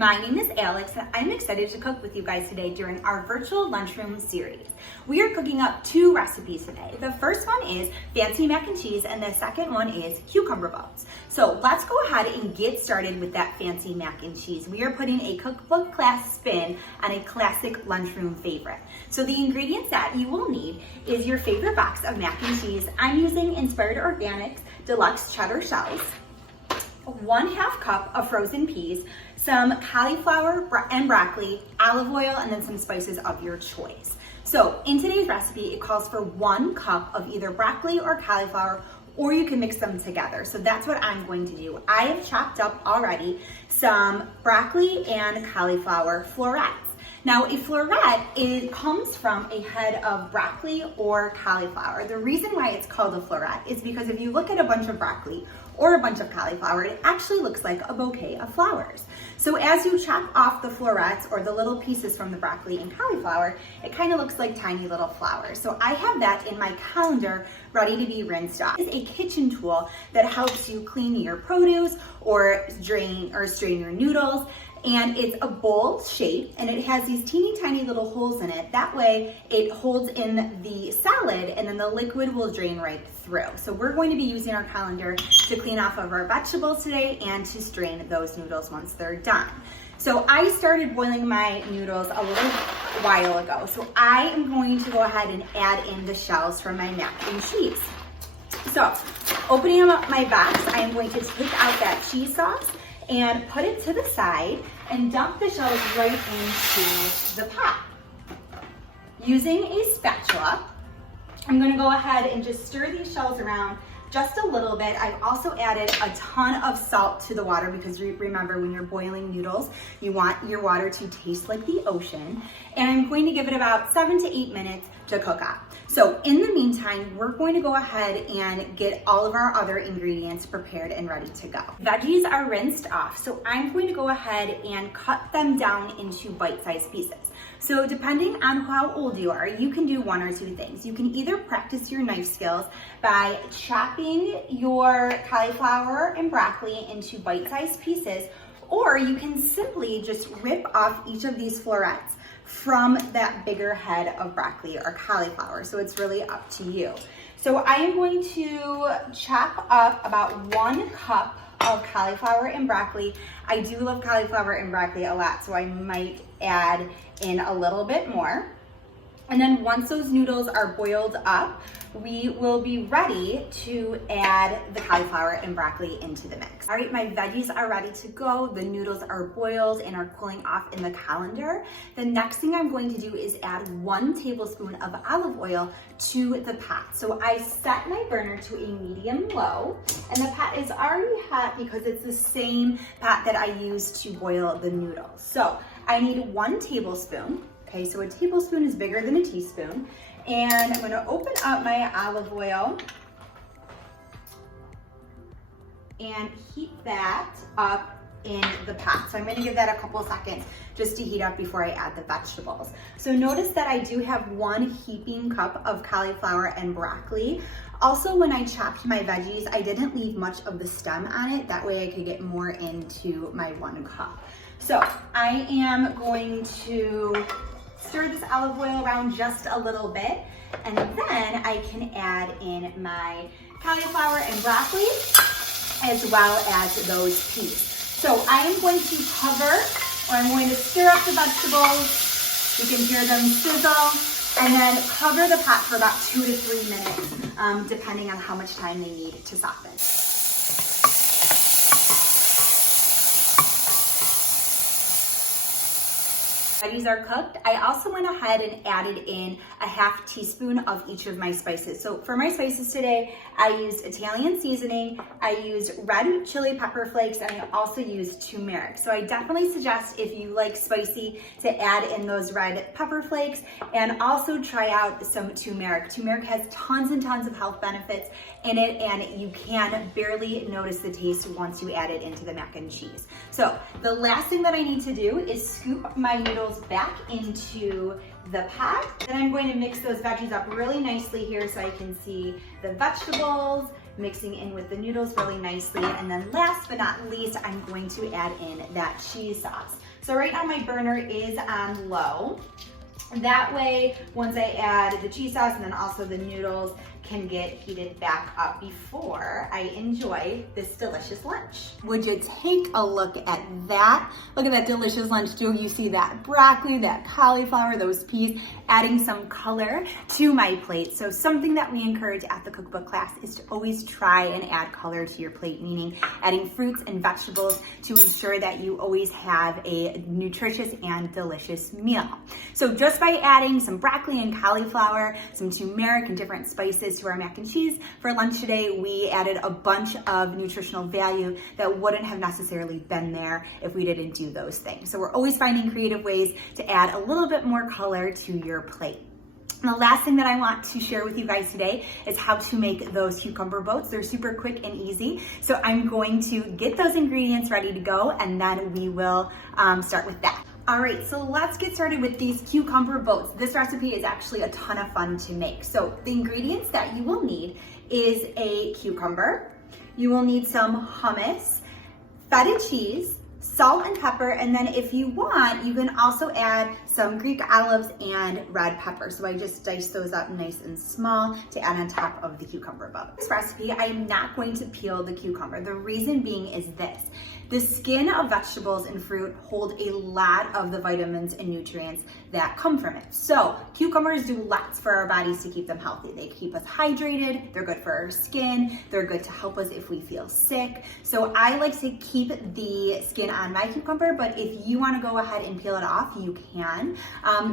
My name is Alex and I'm excited to cook with you guys today during our virtual lunchroom series. We are cooking up two recipes today. The first one is fancy mac and cheese and the second one is cucumber bones. So let's go ahead and get started with that fancy mac and cheese. We are putting a cookbook class spin on a classic lunchroom favorite. So the ingredients that you will need is your favorite box of mac and cheese. I'm using Inspired Organics Deluxe Cheddar Shells, 1/2 cup of frozen peas, some cauliflower and broccoli, olive oil, and then some spices of your choice. So in today's recipe, it calls for 1 cup of either broccoli or cauliflower, or you can mix them together. So that's what I'm going to do. I have chopped up already some broccoli and cauliflower florets. Now, a floret, it comes from a head of broccoli or cauliflower. The reason why it's called a floret is because if you look at a bunch of broccoli or a bunch of cauliflower, it actually looks like a bouquet of flowers. So as you chop off the florets or the little pieces from the broccoli and cauliflower, it kind of looks like tiny little flowers. So I have that in my colander ready to be rinsed off. It's a kitchen tool that helps you clean your produce or strain your noodles. And it's a bowl shape and it has these teeny tiny little holes in it. That way it holds in the salad and then the liquid will drain right through. So we're going to be using our colander to clean off of our vegetables today and to strain those noodles once they're done. So I started boiling my noodles a little while ago. So I am going to go ahead and add in the shells from my mac and cheese. So opening up my box, I am going to take out that cheese sauce and put it to the side and dump the shells right into the pot. Using a spatula, I'm gonna go ahead and just stir these shells around just a little bit. I've also added a ton of salt to the water because remember, when you're boiling noodles, you want your water to taste like the ocean. And I'm going to give it about 7 to 8 minutes to cook up. So in the meantime, we're going to go ahead and get all of our other ingredients prepared and ready to go. Veggies are rinsed off, so I'm going to go ahead and cut them down into bite-sized pieces. So depending on how old you are, you can do one or two things. You can either practice your knife skills by chopping your cauliflower and broccoli into bite-sized pieces, or you can simply just rip off each of these florets from that bigger head of broccoli or cauliflower. So it's really up to you. So I am going to chop up about 1 cup of cauliflower and broccoli. I do love cauliflower and broccoli a lot, so I might add in a little bit more. And then once those noodles are boiled up, we will be ready to add the cauliflower and broccoli into the mix. All right, my veggies are ready to go. The noodles are boiled and are cooling off in the colander. The next thing I'm going to do is add 1 tablespoon of olive oil to the pot. So I set my burner to a medium low, and the pot is already hot because it's the same pot that I used to boil the noodles. So I need 1 tablespoon. Okay, so a tablespoon is bigger than a teaspoon. And I'm gonna open up my olive oil and heat that up in the pot. So I'm gonna give that a couple seconds just to heat up before I add the vegetables. So notice that I do have 1 heaping cup of cauliflower and broccoli. Also, when I chopped my veggies, I didn't leave much of the stem on it. That way I could get more into my 1 cup. So I am going to stir this olive oil around just a little bit, and then I can add in my cauliflower and broccoli as well as those peas. So I am going to cover, or I'm going to stir up the vegetables. You can hear them sizzle, and then cover the pot for about 2 to 3 minutes, depending on how much time they need to soften. Veggies are cooked. I also went ahead and added in a 1/2 teaspoon of each of my spices. So for my spices today, I used Italian seasoning, I used red chili pepper flakes, and I also used turmeric. So I definitely suggest, if you like spicy, to add in those red pepper flakes and also try out some turmeric. Turmeric has tons and tons of health benefits in it, and you can barely notice the taste once you add it into the mac and cheese. So the last thing that I need to do is scoop my noodles back into the pot. Then I'm going to mix those veggies up really nicely here so I can see the vegetables mixing in with the noodles really nicely. And then last but not least, I'm going to add in that cheese sauce. So right now my burner is on low. That way, once I add the cheese sauce and then also the noodles can get heated back up before I enjoy this delicious lunch. Would you take a look at that? Look at that delicious lunch. Do you see that broccoli, that cauliflower, those peas, adding some color to my plate? So something that we encourage at the cookbook class is to always try and add color to your plate, meaning adding fruits and vegetables to ensure that you always have a nutritious and delicious meal. So just by adding some broccoli and cauliflower, some turmeric and different spices to our mac and cheese for lunch today, we added a bunch of nutritional value that wouldn't have necessarily been there if we didn't do those things. So we're always finding creative ways to add a little bit more color to your plate. And the last thing that I want to share with you guys today is how to make those cucumber boats. They're super quick and easy. So I'm going to get those ingredients ready to go, and then we will start with that. All right, so let's get started with these cucumber boats. This recipe is actually a ton of fun to make. So the ingredients that you will need is a cucumber. You will need some hummus, feta cheese, salt and pepper, and then if you want, you can also add some Greek olives and red pepper. So I just diced those up nice and small to add on top of the cucumber boat. This recipe, I am not going to peel the cucumber. The reason being is this. The skin of vegetables and fruit hold a lot of the vitamins and nutrients that come from it. So cucumbers do lots for our bodies to keep them healthy. They keep us hydrated, they're good for our skin, they're good to help us if we feel sick. So I like to keep the skin on my cucumber, but if you wanna go ahead and peel it off, you can.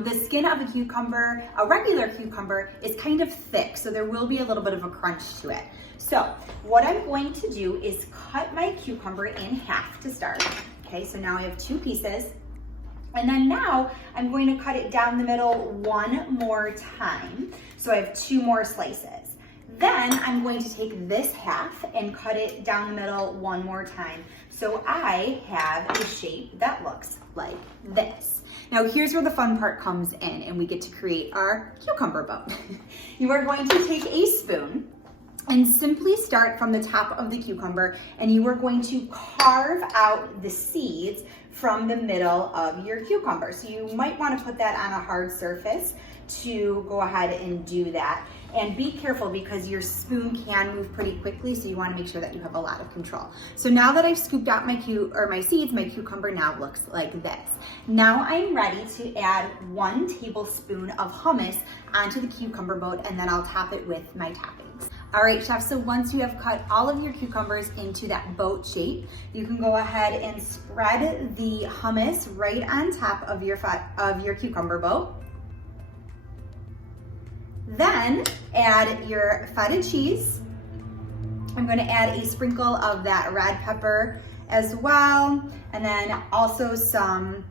The skin of a cucumber, a regular cucumber, is kind of thick, so there will be a little bit of a crunch to it. So what I'm going to do is cut my cucumber in half to start. Okay, so now I have 2 pieces. And then now I'm going to cut it down the middle one more time. So I have 2 more slices. Then I'm going to take this half and cut it down the middle one more time. So I have a shape that looks like this. Now here's where the fun part comes in and we get to create our cucumber boat. You are going to take a spoon and simply start from the top of the cucumber, and you are going to carve out the seeds from the middle of your cucumber. So you might want to put that on a hard surface to go ahead and do that. And be careful because your spoon can move pretty quickly, so you want to make sure that you have a lot of control. So now that I've scooped out my seeds, my cucumber now looks like this. Now I'm ready to add 1 tablespoon of hummus onto the cucumber boat, and then I'll top it with my toppings. All right, chef, so once you have cut all of your cucumbers into that boat shape, you can go ahead and spread the hummus right on top of your cucumber boat. Then add your feta cheese. I'm going to add a sprinkle of that red pepper as well, and then also some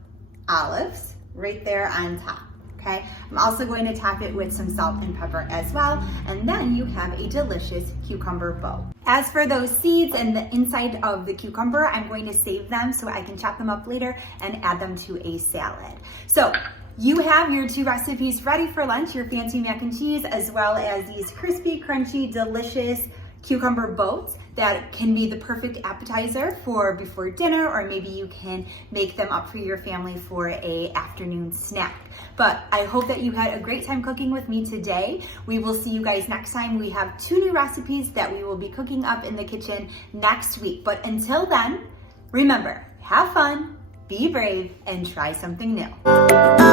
olives right there on top. Okay, I'm also going to top it with some salt and pepper as well, and then you have a delicious cucumber boat. As for those seeds and the inside of the cucumber, I'm going to save them so I can chop them up later and add them to a salad. So you have your 2 recipes ready for lunch, your fancy mac and cheese, as well as these crispy, crunchy, delicious cucumber boats that can be the perfect appetizer for before dinner, or maybe you can make them up for your family for an afternoon snack. But I hope that you had a great time cooking with me today. We will see you guys next time. We have 2 new recipes that we will be cooking up in the kitchen next week. But until then, remember, have fun, be brave, and try something new.